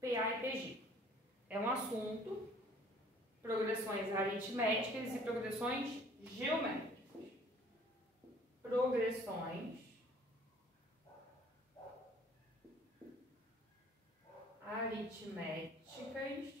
PA e PG. É um assunto, progressões aritméticas e progressões geométricas. Progressões aritméticas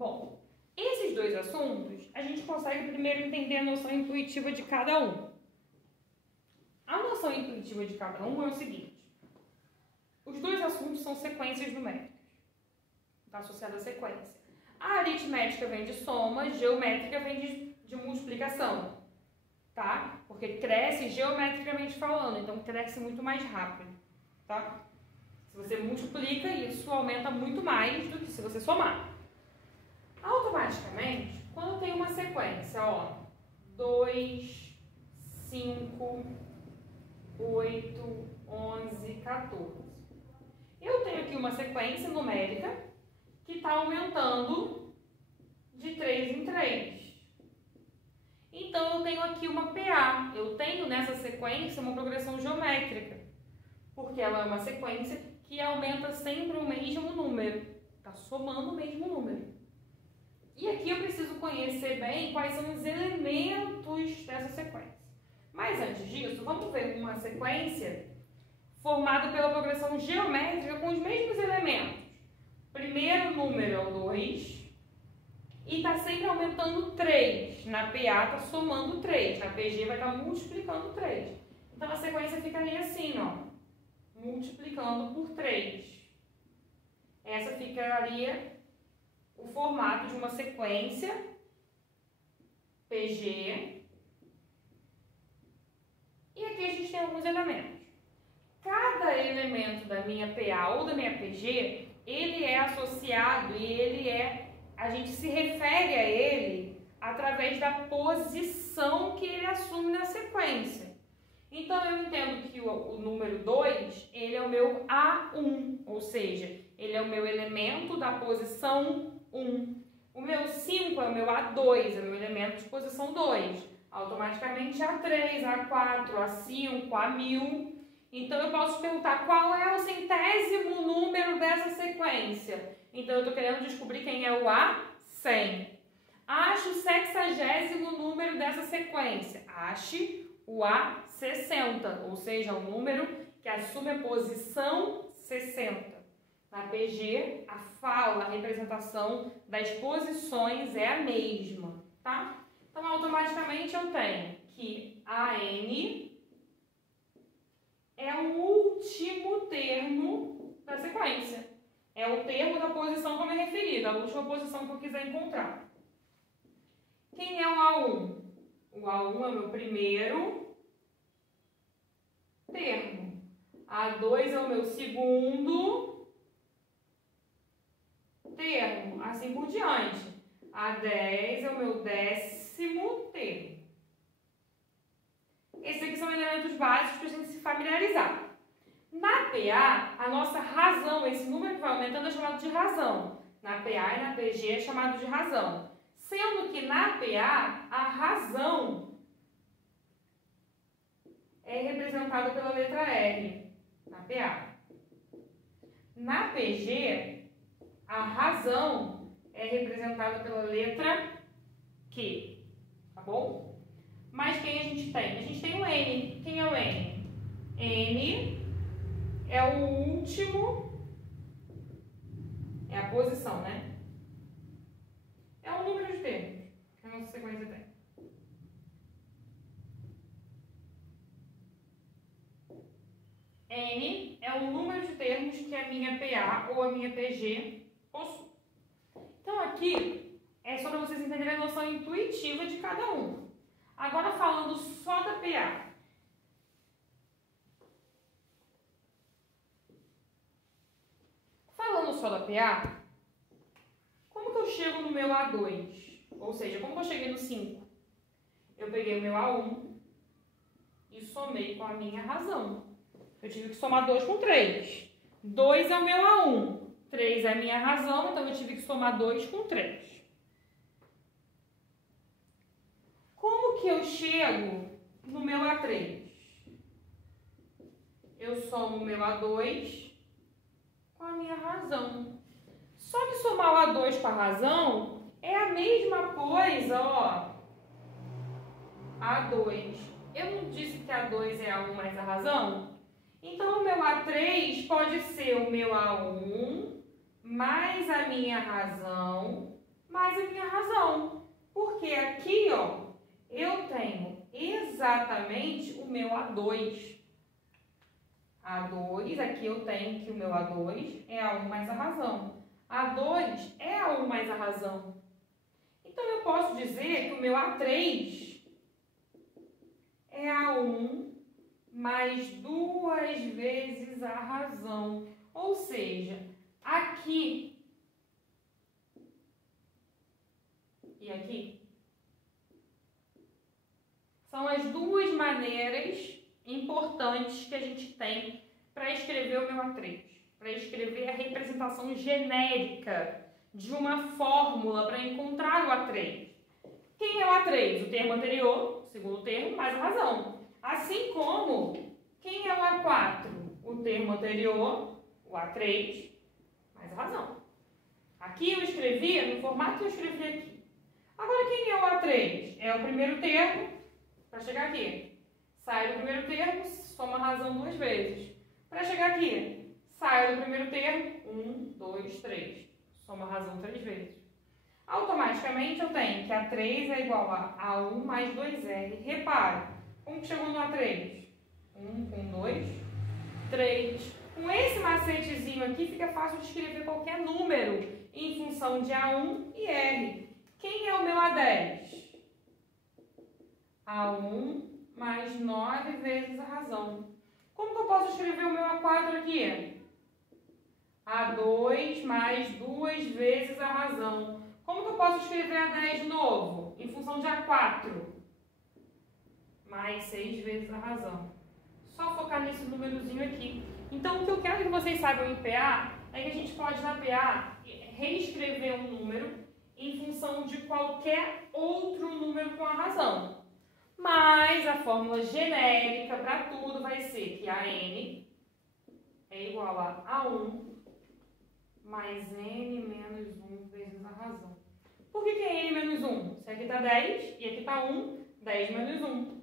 Bom, esses dois assuntos, a gente consegue primeiro entender a noção intuitiva de cada um. A noção intuitiva de cada um é o seguinte: os dois assuntos são sequências numéricas, está associado à sequência. A aritmética vem de soma, geométrica vem de multiplicação, tá? Porque cresce geometricamente falando, então cresce muito mais rápido, tá? Se você multiplica, isso aumenta muito mais do que se você somar. Automaticamente, quando tem uma sequência, ó, 2, 5, 8, 11, 14. Eu tenho aqui uma sequência numérica que está aumentando de 3 em 3. Então, eu tenho aqui uma PA. Eu tenho nessa sequência uma progressão geométrica, porque ela é uma sequência que aumenta sempre o mesmo número. Está somando o mesmo número. E aqui eu preciso conhecer bem quais são os elementos dessa sequência. Mas antes disso, vamos ver uma sequência formada pela progressão geométrica com os mesmos elementos. Primeiro número é o 2 e está sempre aumentando 3. Na PA está somando 3, na PG vai estar multiplicando 3. Então a sequência ficaria assim, ó, multiplicando por 3. Essa ficaria o formato de uma sequência PG. E aqui a gente tem alguns elementos. Cada elemento da minha PA ou da minha PG, ele é associado e a gente se refere a ele através da posição que ele assume na sequência. Então, eu entendo que o número 2, ele é o meu A1, ou seja, ele é o meu elemento da posição 1. O meu 5 é o meu A2, é o meu elemento de posição 2. Automaticamente A3, A4, A5, A1000. Então, eu posso perguntar qual é o centésimo número dessa sequência. Então, eu estou querendo descobrir quem é o A100. Ache o sexagésimo número dessa sequência. Ache o A60, ou seja, o número que assume a posição 60. Na PG, a fala, a representação das posições é a mesma, tá? Então, automaticamente eu tenho que AN é o último termo da sequência. É o termo da posição que eu me referi, da última posição que eu quiser encontrar. Quem é o A1? O A1 é o meu primeiro termo. A2 é o meu segundo termo, assim por diante. A10 é o meu 10º termo. Esses aqui são elementos básicos para a gente se familiarizar. Na PA, a nossa razão, esse número que vai aumentando é chamado de razão. Na PA e na PG é chamado de razão. Sendo que na PA, a razão é representada pela letra R, na PA. Na PG, a razão é representada pela letra Q, tá bom? Mas quem a gente tem? A gente tem o N. Quem é o N? N é o último, é a posição, né? É o número de termos que a nossa sequência tem. N é o número de termos que a minha PA ou a minha PG possui. Então, aqui é só para vocês entenderem a noção intuitiva de cada um. Agora, falando só da PA. Falando só da PA, como que eu chego no meu A2? Ou seja, como que eu cheguei no 5? Eu peguei o meu A1 e somei com a minha razão. Eu tive que somar 2 com 3. 2 é o meu A1. 3 é a minha razão, então eu tive que somar 2 com 3. Como que eu chego no meu A3? Eu somo o meu A2 com a minha razão. Só que somar o A2 com a razão é a mesma coisa, ó. A2. Eu não disse que A2 é A1 mais a razão? Então, o meu A3 pode ser o meu A1 mais a minha razão, mais a minha razão. Porque aqui, ó, eu tenho exatamente o meu A2. A2, aqui eu tenho que o meu A2 é A1 mais a razão. A2 é A1 mais a razão. Então, eu posso dizer que o meu A3 é A1 mais 2 vezes a razão. Ou seja, aqui e aqui são as duas maneiras importantes que a gente tem para escrever o meu A3. Para escrever a representação genérica de uma fórmula para encontrar o A3. Quem é o A3? O termo anterior, o segundo termo, mais a razão. Assim como, quem é o A4? O termo anterior, o A3, mais a razão. Aqui eu escrevi, no formato que eu escrevi aqui. Agora, quem é o A3? É o primeiro termo, para chegar aqui. Sai do primeiro termo, soma a razão 2 vezes. Para chegar aqui, sai do primeiro termo, 1, 2, 3. Soma a razão 3 vezes. Automaticamente eu tenho que A3 é igual a A1 mais 2R. Repara, como que chegou no A3? 1 com 2, 3. Com esse macetezinho aqui fica fácil de escrever qualquer número em função de A1 e R. Quem é o meu A10? A1 mais 9 vezes a razão. Como que eu posso escrever o meu A4 aqui? A2 mais 2 vezes a razão. Como que eu posso escrever A10 de novo? Em função de A4. Mais 6 vezes a razão. Só focar nesse númerozinho aqui. Então, o que eu quero que vocês saibam em PA é que a gente pode, na PA, reescrever um número em função de qualquer outro número com a razão. Mas a fórmula genérica para tudo vai ser que a n é igual a A1 mais n menos 1 vezes a razão. Por que é n menos 1? Se aqui está 10 e aqui está 1, 10 menos 1.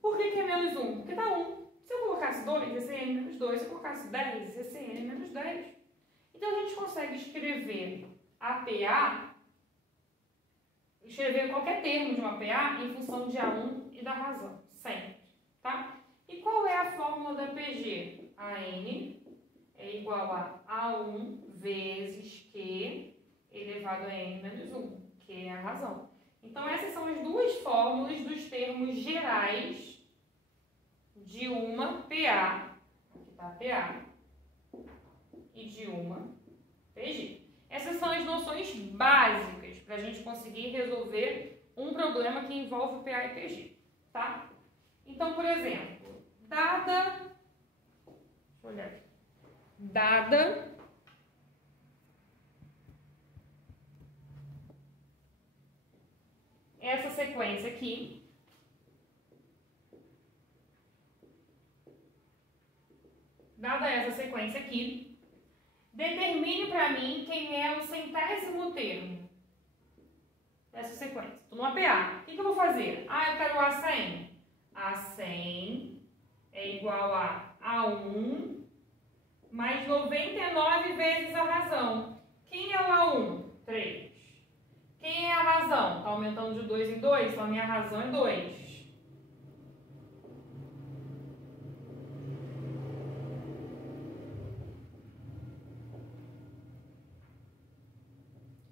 Por que é menos 1? Porque está 1. Se eu colocasse 2, ia ser n menos 2. Se eu colocasse 10, ia ser n menos 10. Então, a gente consegue escrever a PA, escrever qualquer termo de uma PA em função de A1 e da razão, sempre, tá? E qual é a fórmula da PG? A n é igual a A1 vezes Q elevado a n menos 1, que é a razão. Então, essas são as duas fórmulas dos termos gerais de uma PA, aqui está a PA, e de uma PG. Essas são as noções básicas para a gente conseguir resolver um problema que envolve PA e PG, tá? Então, por exemplo, dada essa sequência aqui, determine para mim quem é o centésimo termo dessa sequência. Estou numa PA. O que eu vou fazer? Eu quero o A100. A100 é igual a A1 mais 99 vezes a razão. Quem é o A1? 3. Quem é a razão? Está aumentando de 2 em 2, então a minha razão é 2.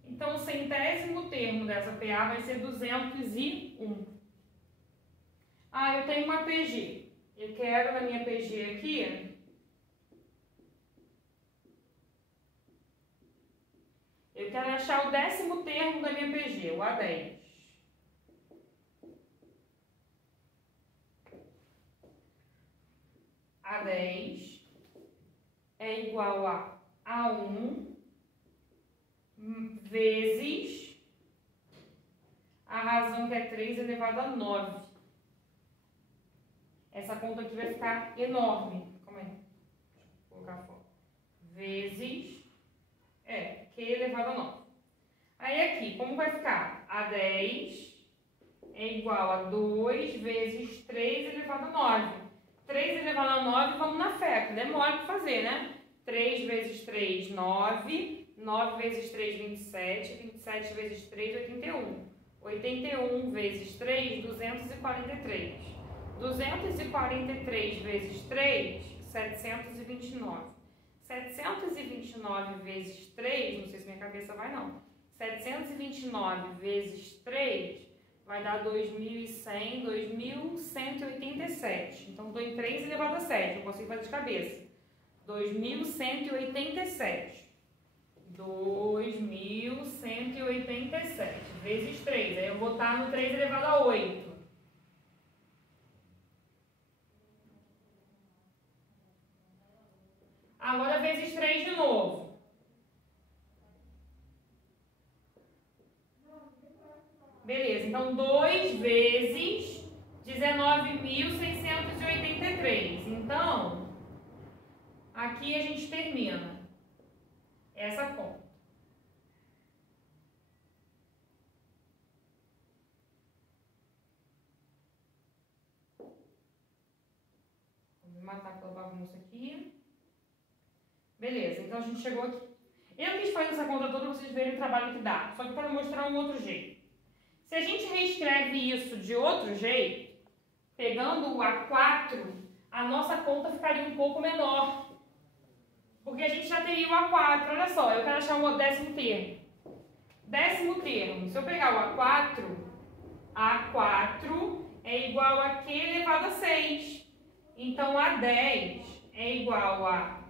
Então, o centésimo termo dessa PA vai ser 201. Eu tenho uma PG. Eu quero, na minha PG aqui, eu quero achar o 10º termo da minha PG, o A10. A10 é igual a A1 vezes a razão que é 3 elevado a 9. Essa conta aqui vai ficar enorme. Calma aí. Deixa eu colocar fora. Vezes Q elevado a 9. Aí aqui, como vai ficar? A10 é igual a 2 vezes 3 elevado a 9. 3 elevado a 9, vamos na fé, que demora para fazer, né? 3 vezes 3, 9. 9 vezes 3, 27. 27 vezes 3, 81. 81 vezes 3, 243. 243 vezes 3, 729. 729 vezes 3, não sei se minha cabeça vai não. 729 vezes 3 vai dar 2.100, 2.187. Então, estou em 3 elevado a 7, não consigo fazer de cabeça. 2.187. 2.187 vezes 3. Aí eu vou estar no 3 elevado a 8. Agora vezes 3 de novo. Beleza, então 2 vezes 19.683. Então, aqui a gente termina essa conta. Vou matar aquela bagunça aqui. Beleza, então a gente chegou aqui. Eu quis fazer essa conta toda para vocês verem o trabalho que dá, só que para mostrar um outro jeito. Se a gente reescreve isso de outro jeito, pegando o A4, a nossa conta ficaria um pouco menor. Porque a gente já teria o A4, olha só, eu quero achar o 10º termo. 10º termo, se eu pegar o A4 é igual a Q elevado a 6. Então, A10 é igual a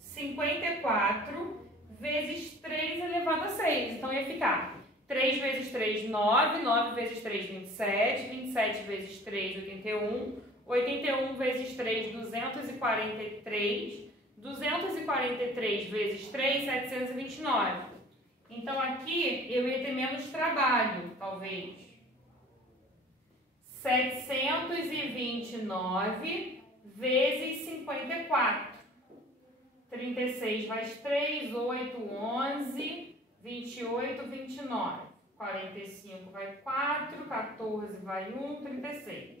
54 vezes 3 elevado a 6. Então, ia ficar 3 vezes 3, 9. 9 vezes 3, 27. 27 vezes 3, 81. 81 vezes 3, 243. 243 vezes 3, 729. Então, aqui eu ia ter menos trabalho, talvez. 729 vezes 54. 36 mais 3, 8, 11, 28, 29. 45 vai 4, 14 vai 1, 36.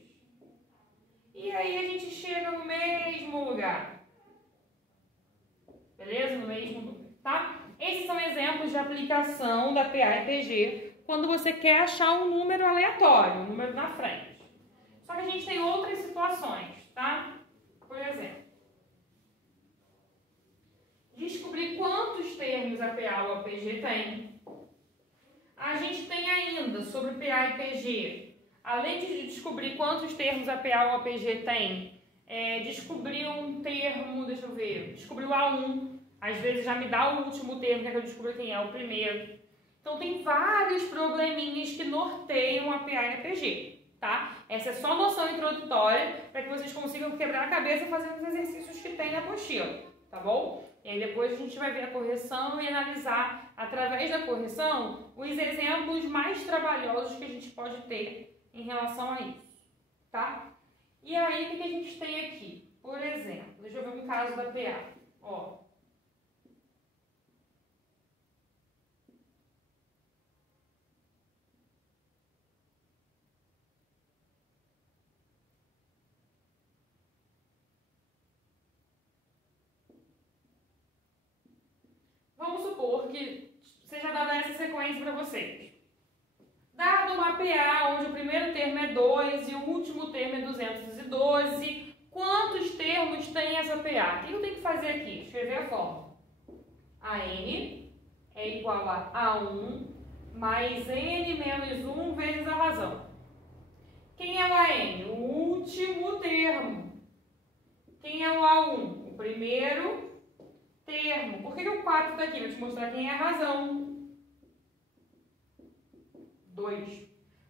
E aí a gente chega no mesmo lugar. Beleza? No mesmo número, tá? Esses são exemplos de aplicação da PA e PG quando você quer achar um número aleatório, um número na frente. Só que a gente tem outras situações, tá? Por exemplo, descobrir quantos termos a PA ou a PG tem. A gente tem ainda sobre PA e PG, além de descobrir quantos termos a PA ou a PG tem, descobrir um termo, deixa eu ver, descobrir o A1, às vezes já me dá o último termo, que é que eu descubro quem é o primeiro. Então tem vários probleminhas que norteiam a PA e a PG, tá? Essa é só noção introdutória para que vocês consigam quebrar a cabeça fazendo os exercícios que tem na apostila, tá bom? E aí depois a gente vai ver a correção e analisar, através da correção, os exemplos mais trabalhosos que a gente pode ter em relação a isso, tá? E aí, o que a gente tem aqui? Por exemplo, deixa eu ver um caso da PA. Ó. Vamos supor que seja dada essa sequência para vocês. Dado uma PA onde o primeiro termo é 2 e o último termo é 212, quantos termos tem essa PA? O que eu tenho que fazer aqui? Escrever a fórmula. AN é igual a A1 mais N menos 1 vezes a razão. Quem é o AN? O último termo. Quem é o A1? O primeiro termo. Por que o 4 está aqui? Vou te mostrar quem é a razão. 2.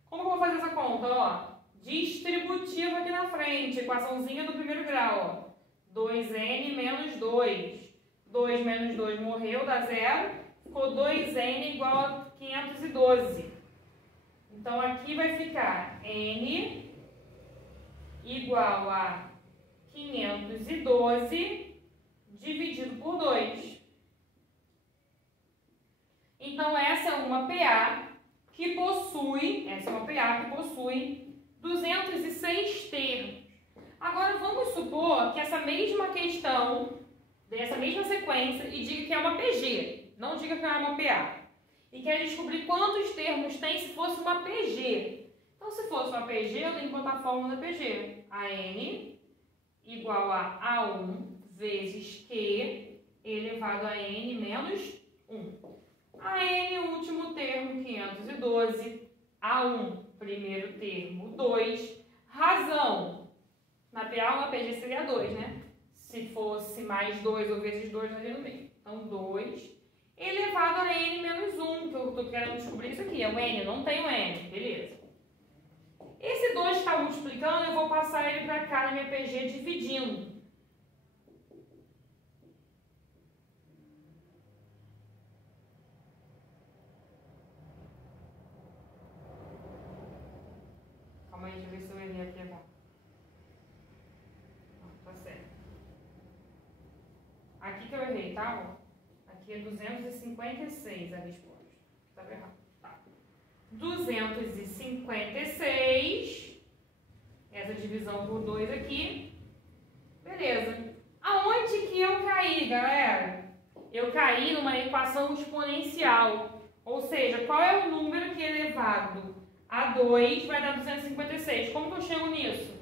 Como eu vou fazer essa conta? Ó, distributiva aqui na frente, equaçãozinha do primeiro grau. Ó. 2n menos 2. 2 menos 2 morreu, dá 0. Ficou 2n igual a 512. Então, aqui vai ficar n igual a 512 dividido por 2. Então, essa é uma PA que possui 206 termos. Agora, vamos supor que essa mesma questão, dessa mesma sequência, e diga que é uma PG, não diga que é uma PA. E quer descobrir quantos termos tem se fosse uma PG. Então, se fosse uma PG, eu tenho que botar a fórmula da PG. AN igual a A1 vezes Q elevado a N menos 1. AN, último termo, 512. A1, primeiro termo, 2. Razão. Na PA, uma PG seria 2, né? Se fosse mais 2 ou vezes 2, nós no meio. Então, 2 elevado a N menos 1, que eu estou querendo descobrir isso aqui. É o N, eu não tenho N, beleza. Esse 2 está multiplicando, eu vou passar ele para cá na minha PG dividindo. Calma aí, deixa eu ver se eu errei aqui agora. Tá certo. Aqui que eu errei, tá? Aqui é 256 a resposta. Estava errado. Tá. 256. Essa divisão por 2 aqui. Beleza. Aonde que eu caí, galera? Eu caí numa equação exponencial. Ou seja, qual é o número que elevado a 2 vai dar 256? Como que eu chego nisso?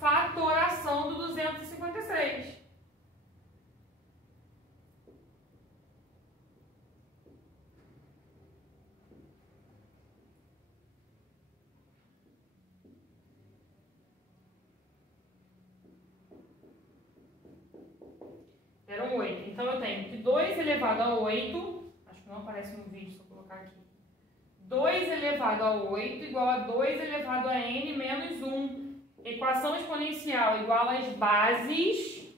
Fatoração do 256. Eram 8. Então, eu tenho que 2 elevado a 8, acho que não aparece no vídeo, se eu colocar aqui. 2 elevado a 8 igual a 2 elevado a n menos 1. Equação exponencial igual às bases.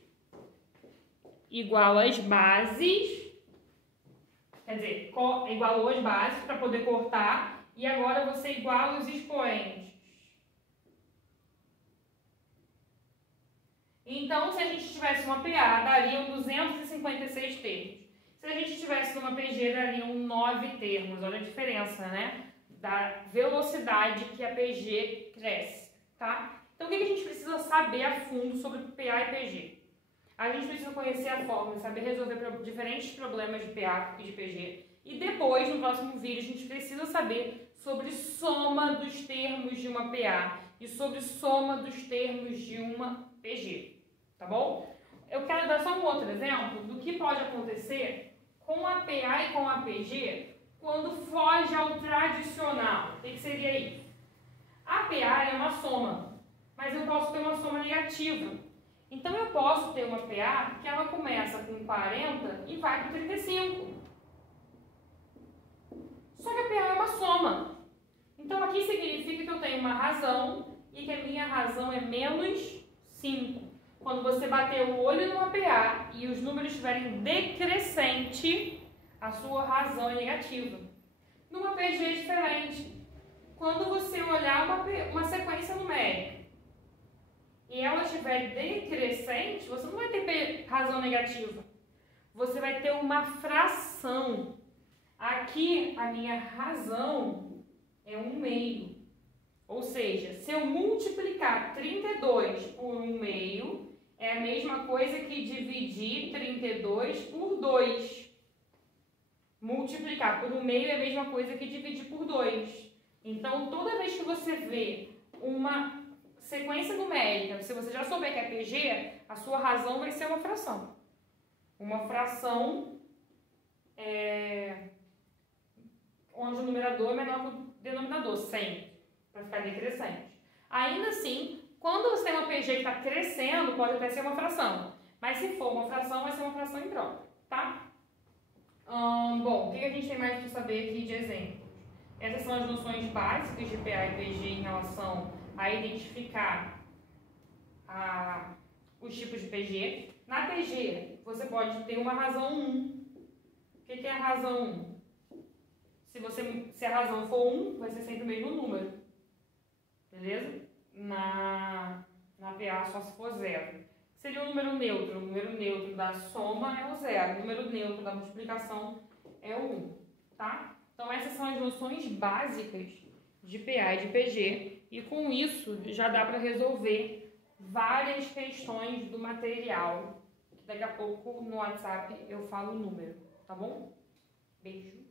Quer dizer, igualou as bases para poder cortar. E agora você iguala os expoentes. Então, se a gente tivesse uma PA, dariam 256 termos. Se a gente tivesse uma PG, dariam 9 termos. Olha a diferença, né? Da velocidade que a PG cresce, tá? Então, o que a gente precisa saber a fundo sobre PA e PG? A gente precisa conhecer a fórmula, saber resolver diferentes problemas de PA e de PG. E depois, no próximo vídeo, a gente precisa saber sobre soma dos termos de uma PA e sobre soma dos termos de uma PG. Tá bom? Eu quero dar só um outro exemplo do que pode acontecer com a PA e com a PG quando foge ao tradicional. O que seria isso? A PA é uma soma, mas eu posso ter uma soma negativa. Então, eu posso ter uma PA que ela começa com 40 e vai para 35. Só que a PA é uma soma. Então, aqui significa que eu tenho uma razão e que a minha razão é menos 5. Quando você bater o olho numa PA e os números estiverem decrescente, a sua razão é negativa. Numa PG é diferente. Quando você olhar uma sequência numérica e ela estiver decrescente, você não vai ter razão negativa. Você vai ter uma fração. Aqui, a minha razão é 1/2. Ou seja, se eu multiplicar 32 por 1/2, é a mesma coisa que dividir 32 por 2. Multiplicar por 1/2 é a mesma coisa que dividir por 2. Então, toda vez que você vê uma sequência numérica, se você já souber que é PG, a sua razão vai ser uma fração. Uma fração onde o numerador é menor que o denominador, sempre, para ficar decrescente. Ainda assim, quando você tem uma PG que está crescendo, pode até ser uma fração. Mas se for uma fração, vai ser uma fração imprópria, tá? Bom, o que a gente tem mais para saber aqui de exemplos? Essas são as noções básicas de PA e PG em relação a identificar os tipos de PG. Na PG, você pode ter uma razão 1. O que é a razão 1? Se a razão for 1, vai ser sempre o mesmo número. Beleza? Na PA só se for 0. Seria o número neutro. O número neutro da soma é o 0. O número neutro da multiplicação é o 1. Tá? Então essas são as noções básicas de PA e de PG. E com isso já dá para resolver várias questões do material. Daqui a pouco no WhatsApp eu falo o número. Tá bom? Beijo.